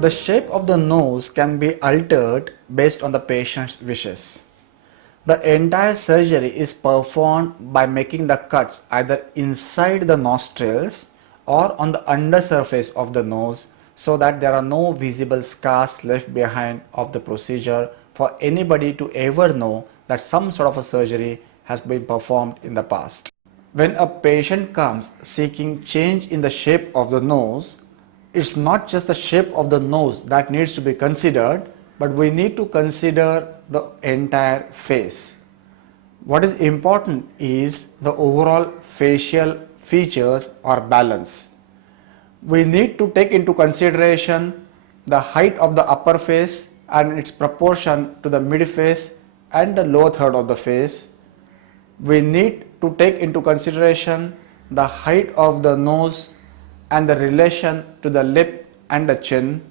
The shape of the nose can be altered based on the patient's wishes. The entire surgery is performed by making the cuts either inside the nostrils or on the undersurface of the nose so that there are no visible scars left behind of the procedure for anybody to ever know that some sort of a surgery has been performed in the past. When a patient comes seeking change in the shape of the nose, it's not just the shape of the nose that needs to be considered, but we need to consider the entire face. What is important is the overall facial features or balance. We need to take into consideration the height of the upper face and its proportion to the mid face and the lower third of the face. We need to take into consideration the height of the nose and the relation to the lip and the chin.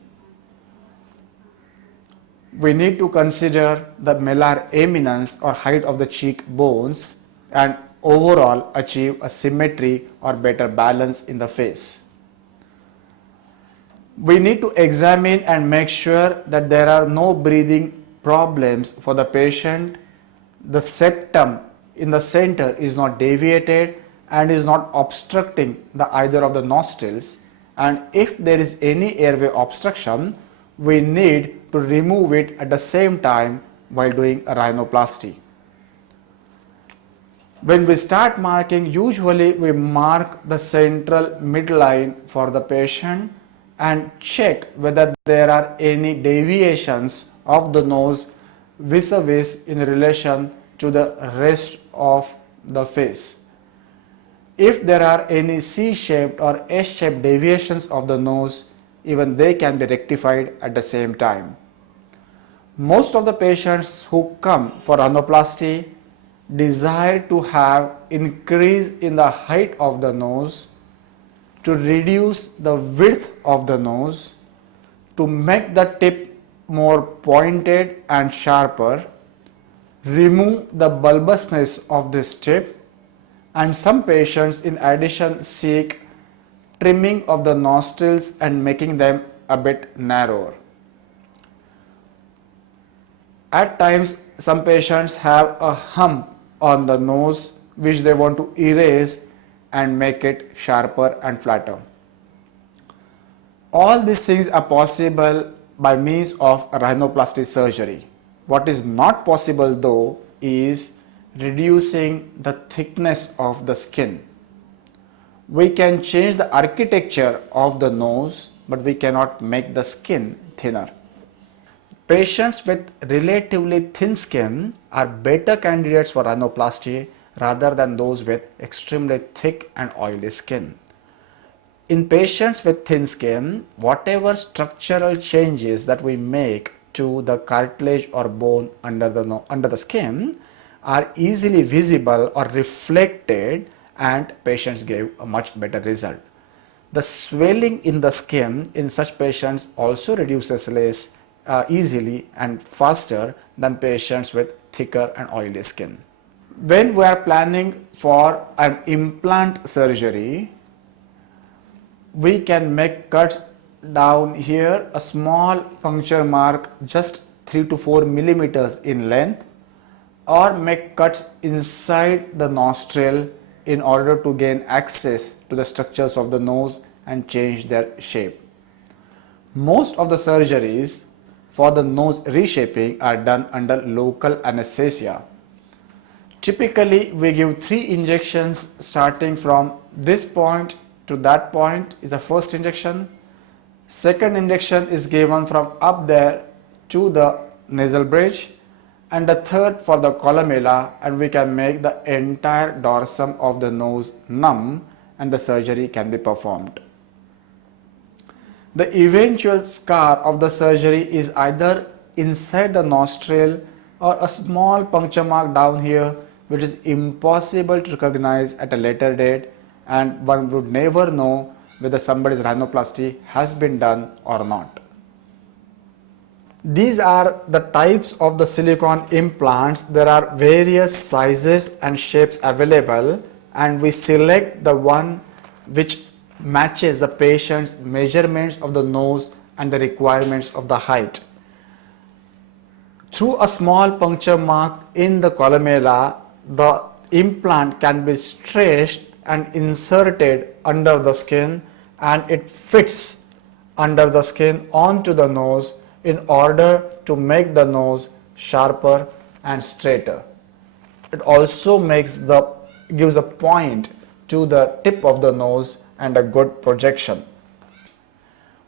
We need to consider the malar eminence or height of the cheek bones and overall achieve a symmetry or better balance in the face. We need to examine and make sure that there are no breathing problems for the patient. The septum in the center is not deviated and is not obstructing the either of the nostrils, and if there is any airway obstruction, we need to remove it at the same time while doing a rhinoplasty. When we start marking, usually we mark the central midline for the patient and check whether there are any deviations of the nose vis-a-vis in relation to the rest of the face. If there are any C-shaped or S-shaped deviations of the nose, even they can be rectified at the same time. Most of the patients who come for rhinoplasty desire to have increase in the height of the nose, to reduce the width of the nose, to make the tip more pointed and sharper, remove the bulbousness of this tip, and some patients in addition seek trimming of the nostrils and making them a bit narrower. At times, some patients have a hump on the nose which they want to erase and make it sharper and flatter. All these things are possible by means of a rhinoplasty surgery. What is not possible though is reducing the thickness of the skin. We can change the architecture of the nose, but we cannot make the skin thinner. Patients with relatively thin skin are better candidates for rhinoplasty rather than those with extremely thick and oily skin. In patients with thin skin, whatever structural changes that we make to the cartilage or bone under the skin are easily visible or reflected, and patients give a much better result. The swelling in the skin in such patients also reduces less easily and faster than patients with thicker and oily skin. When we are planning for an implant surgery, we can make cuts down here, a small puncture mark just 3 to 4 millimeters in length, or make cuts inside the nostril in order to gain access to the structures of the nose and change their shape. Most of the surgeries for the nose reshaping are done under local anesthesia. Typically, we give 3 injections starting from this point to that point is the first injection. Second injection is given from up there to the nasal bridge, and the third for the columella, and we can make the entire dorsum of the nose numb and the surgery can be performed. The eventual scar of the surgery is either inside the nostril or a small puncture mark down here, which is impossible to recognize at a later date, and one would never know whether somebody's rhinoplasty has been done or not. These are the types of the silicone implants. There are various sizes and shapes available, and we select the one which matches the patient's measurements of the nose and the requirements of the height. Through a small puncture mark in the columella, the implant can be stretched and inserted under the skin, and it fits under the skin onto the nose in order to make the nose sharper and straighter. It also gives a point to the tip of the nose and a good projection.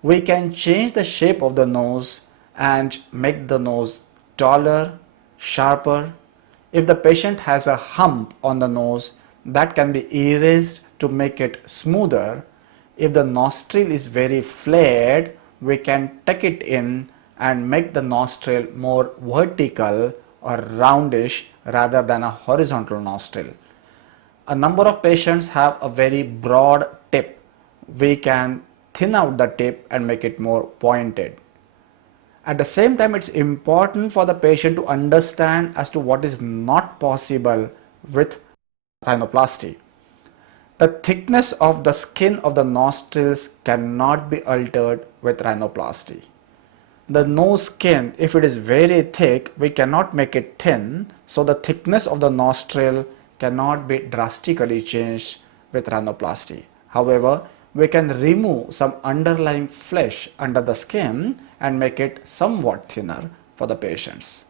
We can change the shape of the nose and make the nose taller, sharper. If the patient has a hump on the nose, that can be erased to make it smoother. If the nostril is very flared, we can tuck it in and make the nostril more vertical or roundish rather than a horizontal nostril. A number of patients have a very broad tip. We can thin out the tip and make it more pointed. At the same time, it's important for the patient to understand as to what is not possible with rhinoplasty. The thickness of the skin of the nostrils cannot be altered with rhinoplasty. The nose skin, if it is very thick, we cannot make it thin, so the thickness of the nostril cannot be drastically changed with rhinoplasty. However, we can remove some underlying flesh under the skin and make it somewhat thinner for the patients.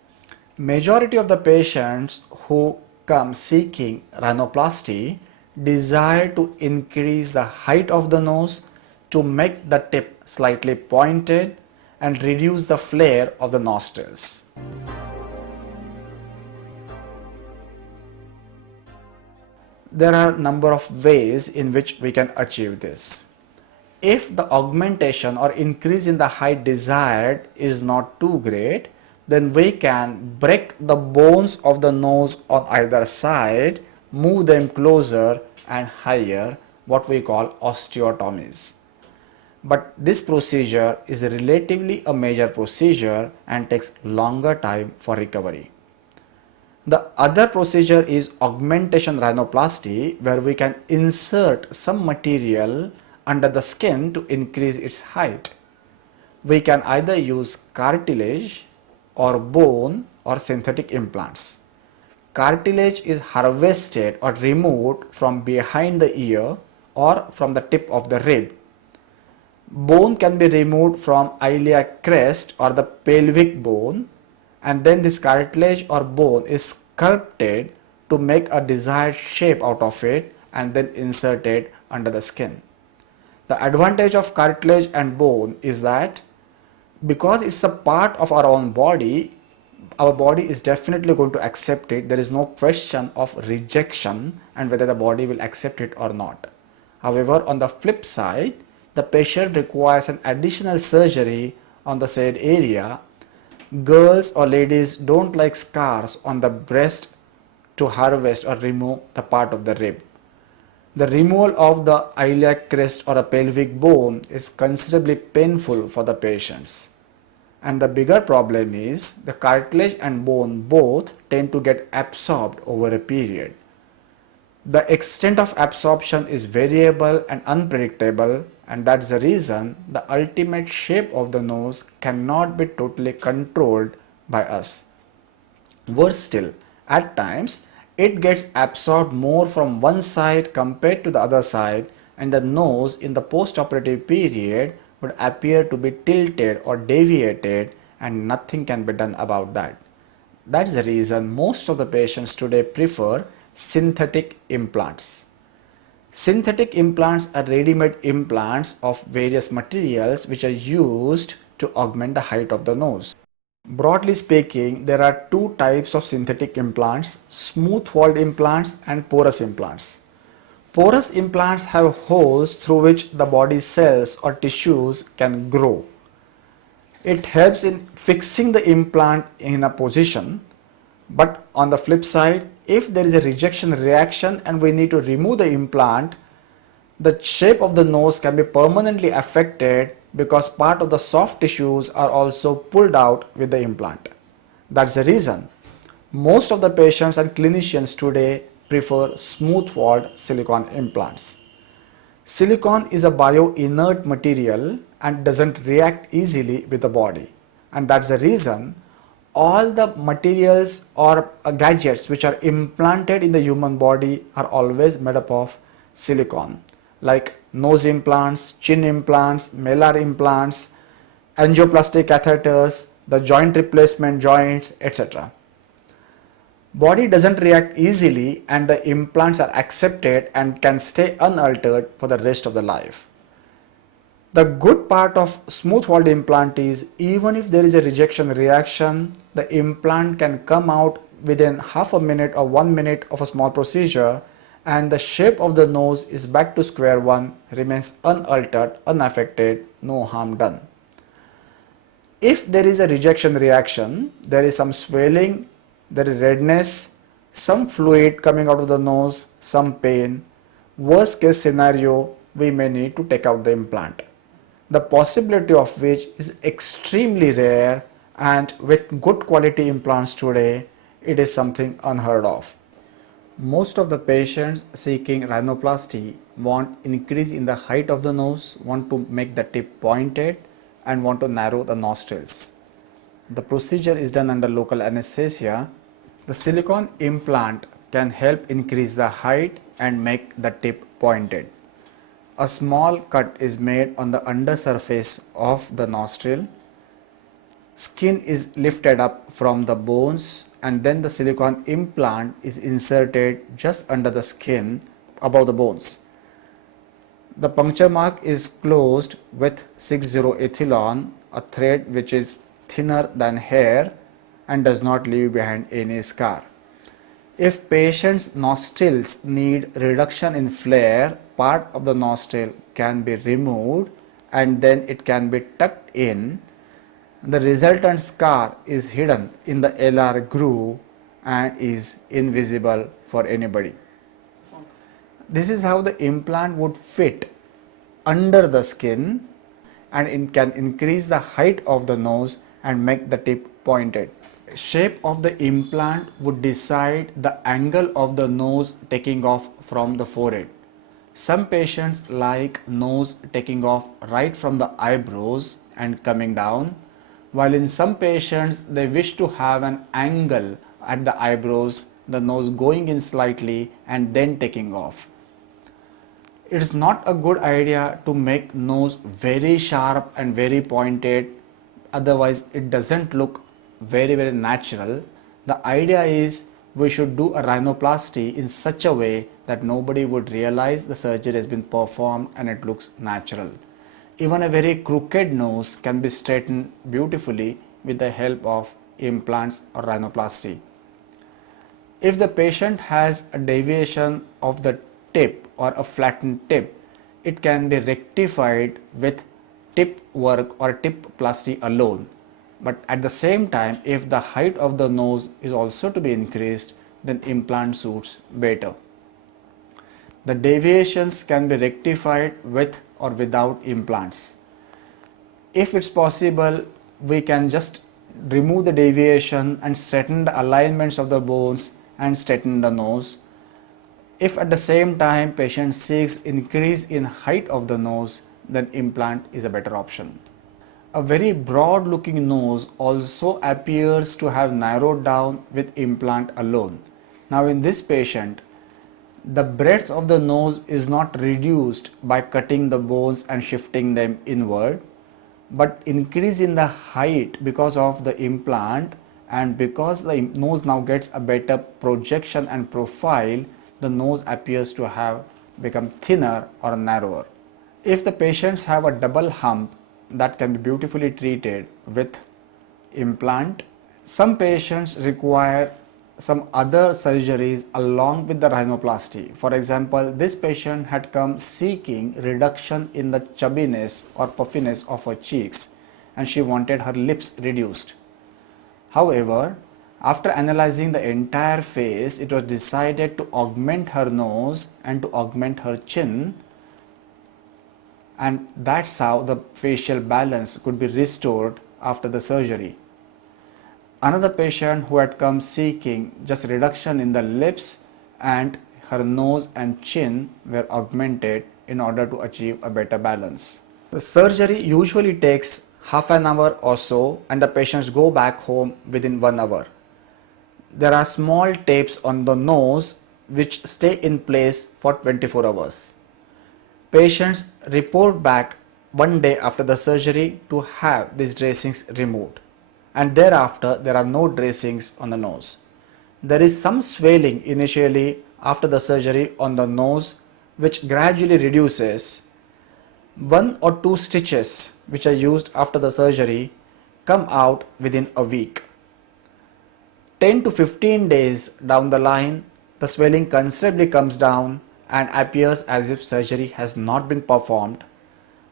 Majority of the patients who come seeking rhinoplasty desire to increase the height of the nose to make the tip slightly pointed and reduce the flare of the nostrils. There are a number of ways in which we can achieve this. If the augmentation or increase in the height desired is not too great, then we can break the bones of the nose on either side, move them closer and higher, what we call osteotomies. But this procedure is relatively a major procedure and takes longer time for recovery. The other procedure is augmentation rhinoplasty, where we can insert some material under the skin to increase its height. We can either use cartilage or bone or synthetic implants. Cartilage is harvested or removed from behind the ear or from the tip of the rib. Bone can be removed from iliac crest or the pelvic bone, and then this cartilage or bone is sculpted to make a desired shape out of it and then inserted under the skin. The advantage of cartilage and bone is that because it's a part of our own body, our body is definitely going to accept it. There is no question of rejection and whether the body will accept it or not. However, on the flip side, the patient requires an additional surgery on the said area. Girls or ladies don't like scars on the breast to harvest or remove the part of the rib. The removal of the iliac crest or a pelvic bone is considerably painful for the patients. And the bigger problem is the cartilage and bone both tend to get absorbed over a period. The extent of absorption is variable and unpredictable, and that's the reason the ultimate shape of the nose cannot be totally controlled by us. Worse still, at times it gets absorbed more from one side compared to the other side, and the nose in the post-operative period would appear to be tilted or deviated, and nothing can be done about that. That's the reason most of the patients today prefer synthetic implants. Synthetic implants are ready-made implants of various materials which are used to augment the height of the nose. Broadly speaking, there are two types of synthetic implants: smooth-walled implants and porous implants. Porous implants have holes through which the body cells or tissues can grow. It helps in fixing the implant in a position, but on the flip side, if there is a rejection reaction and we need to remove the implant, the shape of the nose can be permanently affected because part of the soft tissues are also pulled out with the implant. That's the reason most of the patients and clinicians today prefer smooth-walled silicone implants. Silicone is a bio-inert material and doesn't react easily with the body. And that's the reason all the materials or gadgets which are implanted in the human body are always made up of silicone, like nose implants, chin implants, malar implants, angioplasty catheters, the joint replacement joints, etc. Body doesn't react easily and the implants are accepted and can stay unaltered for the rest of the life. The good part of smooth walled implant is even if there is a rejection reaction, the implant can come out within half a minute or 1 minute of a small procedure and the shape of the nose is back to square one, remains unaltered, unaffected, no harm done. If there is a rejection reaction, there is some swelling, there is redness, some fluid coming out of the nose, some pain. Worst case scenario, we may need to take out the implant, the possibility of which is extremely rare, and with good quality implants today, it is something unheard of. Most of the patients seeking rhinoplasty want increase in the height of the nose, want to make the tip pointed and want to narrow the nostrils. The procedure is done under local anesthesia. The silicone implant can help increase the height and make the tip pointed. A small cut is made on the undersurface of the nostril. Skin is lifted up from the bones and then the silicone implant is inserted just under the skin above the bones. The puncture mark is closed with 6-ethylene, a thread which is thinner than hair and does not leave behind any scar. If patient's nostrils need reduction in flare, part of the nostril can be removed and then it can be tucked in. The resultant scar is hidden in the LR groove and is invisible for anybody. This is how the implant would fit under the skin and it can increase the height of the nose and make the tip pointed. Shape of the implant would decide the angle of the nose taking off from the forehead. Some patients like nose taking off right from the eyebrows and coming down, while in some patients they wish to have an angle at the eyebrows, the nose going in slightly and then taking off. It is not a good idea to make nose very sharp and very pointed, otherwise it doesn't look very natural. The idea is we should do a rhinoplasty in such a way that nobody would realize the surgery has been performed and it looks natural. Even a very crooked nose can be straightened beautifully with the help of implants or rhinoplasty. If the patient has a deviation of the tip or a flattened tip, it can be rectified with tip work or tip plasty alone. But at the same time, if the height of the nose is also to be increased, then implant suits better. The deviations can be rectified with or without implants. If it's possible, we can just remove the deviation and straighten the alignments of the bones and straighten the nose. If at the same time patient seeks increase in height of the nose, then implant is a better option. A very broad looking nose also appears to have narrowed down with implant alone. Now in this patient, the breadth of the nose is not reduced by cutting the bones and shifting them inward, but increase in the height because of the implant, and because the nose now gets a better projection and profile, the nose appears to have become thinner or narrower. If the patients have a double hump, that can be beautifully treated with implant. Some patients require some other surgeries along with the rhinoplasty. For example, this patient had come seeking reduction in the chubbiness or puffiness of her cheeks and she wanted her lips reduced. However, after analyzing the entire face, it was decided to augment her nose and to augment her chin, and that's how the facial balance could be restored after the surgery. Another patient who had come seeking just reduction in the lips and her nose and chin were augmented in order to achieve a better balance. The surgery usually takes half an hour or so and the patients go back home within 1 hour. There are small tapes on the nose which stay in place for 24 hours. Patients report back one day after the surgery to have these dressings removed, and thereafter there are no dressings on the nose. There is some swelling initially after the surgery on the nose which gradually reduces. One or two stitches which are used after the surgery come out within a week. 10 to 15 days down the line, the swelling considerably comes down and appears as if surgery has not been performed.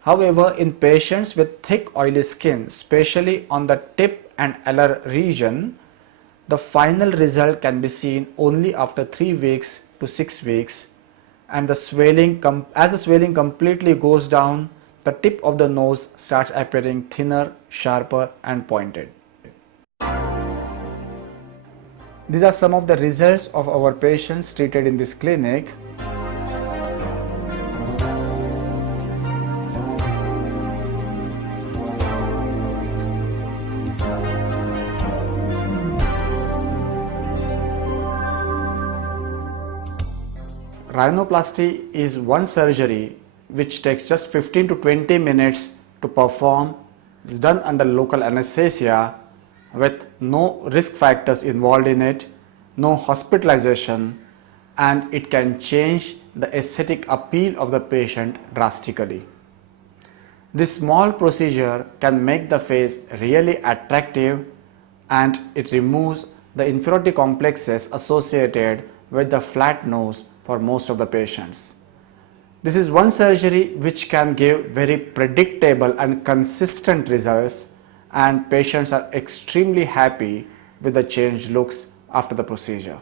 However, in patients with thick oily skin, especially on the tip and alar region, the final result can be seen only after 3 weeks to 6 weeks, and the swelling as the swelling completely goes down, the tip of the nose starts appearing thinner, sharper and pointed. These are some of the results of our patients treated in this clinic. Rhinoplasty is one surgery which takes just 15 to 20 minutes to perform. It's done under local anesthesia with no risk factors involved in it, no hospitalization, and it can change the aesthetic appeal of the patient drastically. This small procedure can make the face really attractive, and it removes the inferiority complexes associated with the flat nose for most of the patients. This is one surgery which can give very predictable and consistent results, and patients are extremely happy with the changed looks after the procedure.